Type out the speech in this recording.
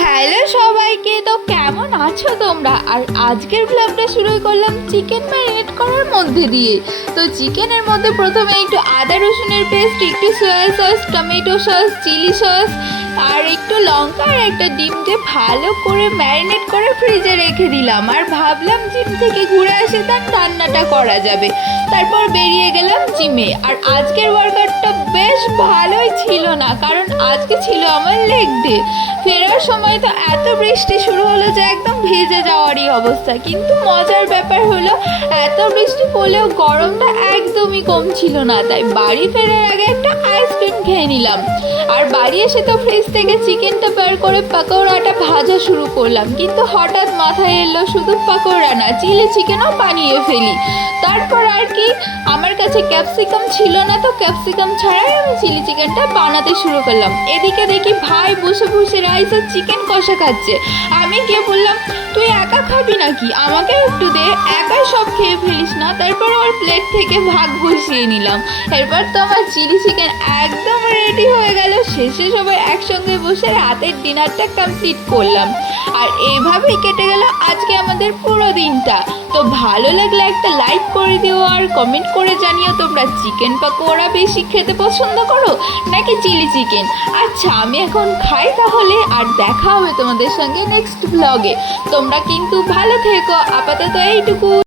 Hello সবাইকে, তো কেমন আছো তোমরা? আর আজকের ব্লগটা শুরু করলাম চিকেন ম্যারিনেট করার মধ্যে দিয়ে। তো চিকেনের মধ্যে প্রথমে একটু আদা রসুনের পেস্ট, একটু soya sauce, tomato sauce, chilli sauce আর একটু লঙ্কা আর একটা ডিম দিয়ে ভালো করে ম্যারিনেট করে ফ্রিজে রেখে দিলাম। আর ভাবলাম জিম থেকে ঘুরে আসে তার রান্নাটা করা যাবে। তারপর বেরিয়ে গেলাম জিমে। আর আজকের ওয়ার্কআউটটা বেশ ভালোই ছিল না, কারণ আজকে ছিল আমার লেগ ডে। ফেরার সময় তো এত বৃষ্টি শুরু হলো যে একদম ভিজে যাওয়ারই অবস্থা। কিন্তু মজার ব্যাপার হলো, এত বৃষ্টি পড়লেও গরমটা একদমই কম ছিল না। তাই বাড়ি ফেরার আগে একটা আইসক্রিম খেয়ে নিলাম। আর বাড়ি এসে তো ফ্রিজ থেকে চিকেনটা বের করে পাকোড়াটা ভাজা শুরু করলাম। কিন্তু হঠাৎ মাথায় এলো শুধু পাকোড়া না, চিলি চিকেনও বানিয়ে ফেলি। তারপর আর কি, আমার কাছে ক্যাপসিকাম ছিল না, তো ক্যাপসিকাম ছাড়াই আমি চিলি চিকেনটা বানাতে শুরু করলাম। এদিকে দেখি ভাই বসে বসে রাইস আর চিকেন কষা খাচ্ছে। আমি গিয়ে বললাম, তুই একা খাবি নাকি, আমাকে একটু দে, একাই সব খেয়ে ফেলিস না। তারপর ওর প্লেট থেকে ভাগ বসিয়ে নিলাম। এরপর তো আমার চিলি চিকেন একদম রেডি হয়ে গেল। শেষে সবাই একসঙ্গে বসে রাতের ডিনারটা কমপ্লিট করলাম। আর এইভাবেই কেটে গেল আজকে আমাদের পুরো দিনটা। তো ভালো লাগলে একটা লাইক করে দিও আর কমেন্ট করে জানিও তোমরা চিকেন পাকোড়া বেশি খেতে পছন্দ করো নাকি চিলি চিকেন। আচ্ছা, আমি এখন খাই তাহলে, আর দেখা হবে তোমাদের সঙ্গে নেক্সট ব্লগে। তোমরা কিন্তু ভালো থেকো, আপাতত এইটুকু।